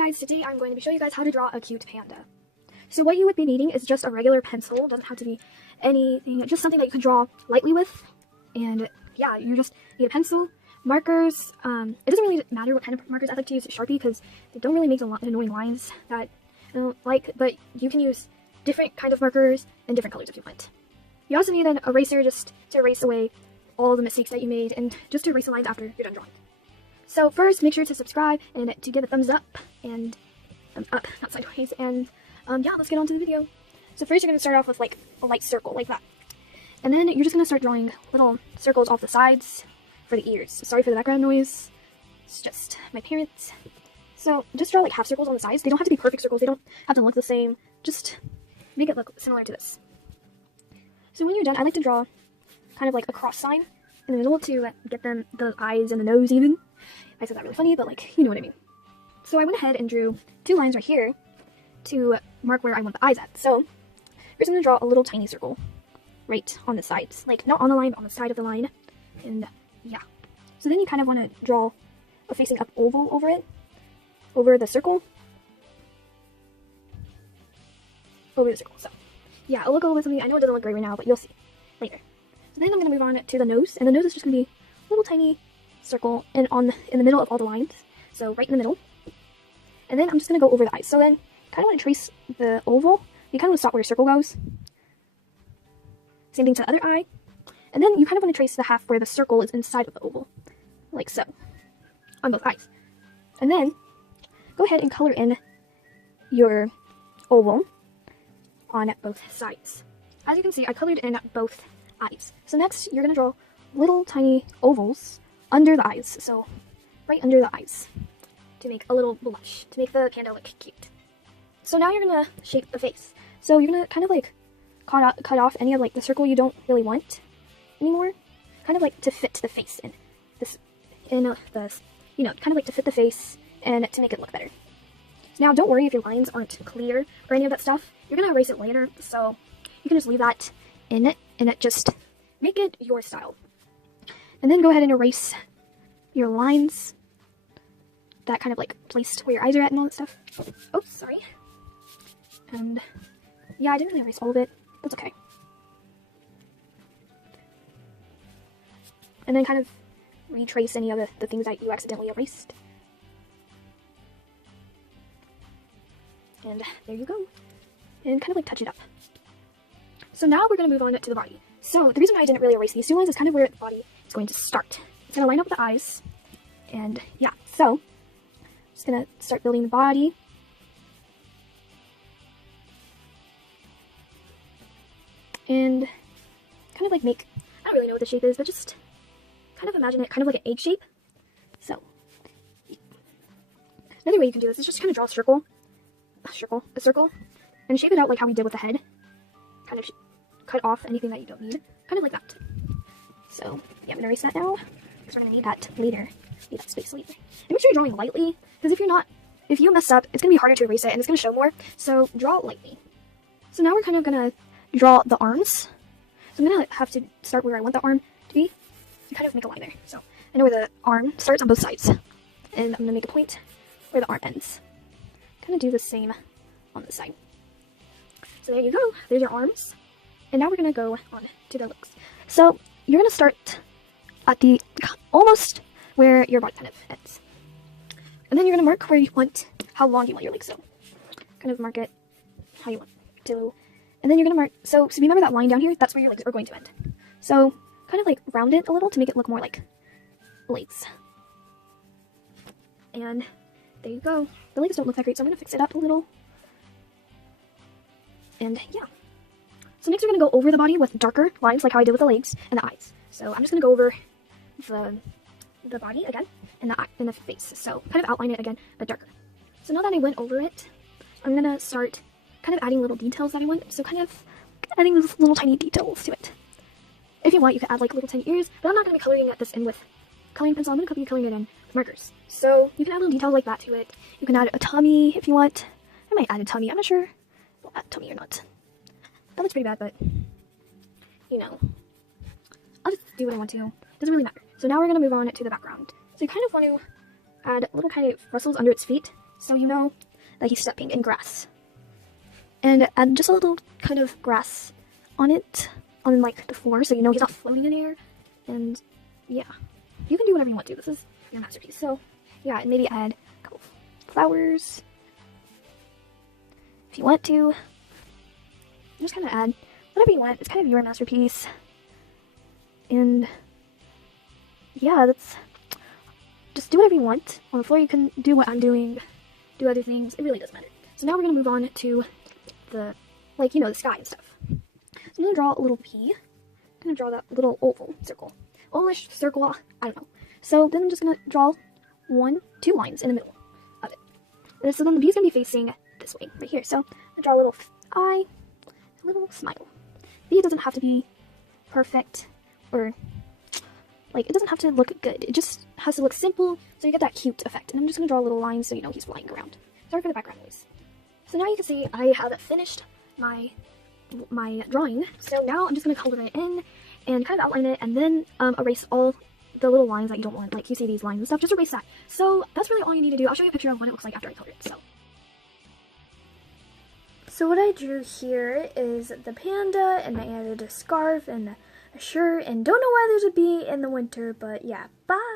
guys, today I'm going to be showing you guys how to draw a cute panda. So what you would be needing is just a regular pencil. Doesn't have to be anything, just something that you can draw lightly with. And yeah, you just need a pencil, markers. It doesn't really matter what kind of markers. I like to use Sharpie because they don't really make the annoying lines that I don't like, but you can use different kind of markers and different colors if you want. You also need an eraser just to erase away all the mistakes that you made and just to erase the lines after you're done drawing. So first, make sure to subscribe and to give a thumbs up, and thumbs up, not sideways, and yeah, let's get on to the video. So first you're going to start off with like a light circle, like that. And then you're just going to start drawing little circles off the sides for the ears. So sorry for the background noise, it's just my parents. So just draw like half circles on the sides. They don't have to be perfect circles, they don't have to look the same, just make it look similar to this. So when you're done, I like to draw kind of like a cross sign in the middle to get them the eyes and the nose even. I said that really funny, but like, you know what I mean. So I went ahead and drew two lines right here to mark where I want the eyes at. So first I'm going to draw a little tiny circle right on the sides. Like, not on the line, but on the side of the line. And yeah. So then you kind of want to draw a facing up oval over it. Over the circle. Over the circle. So yeah, it'll look a little bit something. I know it doesn't look great right now, but you'll see later. So then I'm going to move on to the nose. And the nose is just going to be a little tiny circle and in the middle of all the lines, so right in the middle. And then I'm just going to go over the eyes. So then kind of want to trace the oval. You kind of want to stop where your circle goes. Same thing to the other eye. And then you kind of want to trace the half where the circle is inside of the oval, like so, on both eyes. And then go ahead and color in your oval on both sides. As you can see, I colored in both eyes. So next you're going to draw little tiny ovals under the eyes, so right under the eyes, to make a little blush, to make the panda look cute. So now you're gonna shape the face. So you're gonna kind of like cut off any of like the circle you don't really want anymore, kind of like to fit the face in this, kind of like to fit the face and to make it look better. Now don't worry if your lines aren't clear or any of that stuff. You're gonna erase it later, so you can just leave that in it and just make it your style. And then go ahead and erase your lines that kind of like placed where your eyes are at and all that stuff. Oh, sorry. And yeah, I didn't really erase all of it. That's okay. And then kind of retrace any of the things that you accidentally erased. And there you go. And kind of like touch it up. So now we're going to move on to the body. So the reason why I didn't really erase these two lines is kind of where the body is going to start. It's going to line up with the eyes. And yeah, so I'm just going to start building the body. And kind of like make, I don't really know what the shape is, but just kind of imagine it kind of like an egg shape. So another way you can do this is just kind of draw a circle, and shape it out like how we did with the head. Kind of cut off anything that you don't need, kind of like that. So yeah, I'm gonna erase that now because we're gonna need that later. Need that space later. And make sure you're drawing lightly, because if you mess up, it's gonna be harder to erase it and it's gonna show more. So draw lightly. So now we're kind of gonna draw the arms. So I'm gonna have to start where I want the arm to be and kind of make a line there. So I know where the arm starts on both sides, and I'm gonna make a point where the arm ends. Kind of do the same on the side. So there you go. There's your arms. And now we're going to go on to the legs. So you're going to start at the almost where your body kind of ends. And then you're going to mark where you want, how long you want your legs. So kind of mark it how you want to. And then you're going to mark, so remember that line down here? That's where your legs are going to end. So kind of like round it a little to make it look more like legs. And there you go. The legs don't look that great, so I'm going to fix it up a little. And yeah. So next we're going to go over the body with darker lines like how I did with the legs and the eyes. So I'm just going to go over the body again and the face. So kind of outline it again, but darker. So now that I went over it, I'm going to start kind of adding little details that I want. So kind of adding those little tiny details to it. If you want, you can add like little tiny ears, but I'm not going to be coloring this in with coloring pencil. I'm going to be coloring it in with markers. So you can add little details like that to it. You can add a tummy if you want. I might add a tummy. I'm not sure if I'll add a tummy or not. That looks pretty bad, but you know, I'll just do what I want to. Doesn't really matter. So now we're going to move on to the background. So you kind of want to add little kind of rustles under its feet so you know that he's stepping in grass. And add just a little kind of grass on it, on like the floor, so you know he's not floating in air. And yeah, you can do whatever you want to. This is your masterpiece. So yeah, and maybe add a couple flowers if you want to. Just kind of add whatever you want. It's kind of your masterpiece. And yeah, that's just do whatever you want. On the floor you can do what I'm doing, do other things. It really doesn't matter. So now we're gonna move on to the, like, you know, the sky and stuff. So I'm gonna draw a little P. I'm gonna draw that little oval circle. Ovalish circle, I don't know. So then I'm just gonna draw 2 lines in the middle of it. And so then the B is gonna be facing this way, right here. So I'm gonna draw a little eye, a little smile. B doesn't have to be perfect, or like, it doesn't have to look good. It just has to look simple, so you get that cute effect. And I'm just gonna draw a little line so you know he's flying around. Sorry for the background noise. So now you can see I have finished my drawing. So now I'm just gonna color it in and kind of outline it, and then erase all the little lines that you don't want. Like, you see these lines and stuff, just erase that. So that's really all you need to do. I'll show you a picture of what it looks like after I color it. So what I drew here is the panda, and I added a scarf and a shirt, and don't know why there's a bee in the winter, but yeah, bye!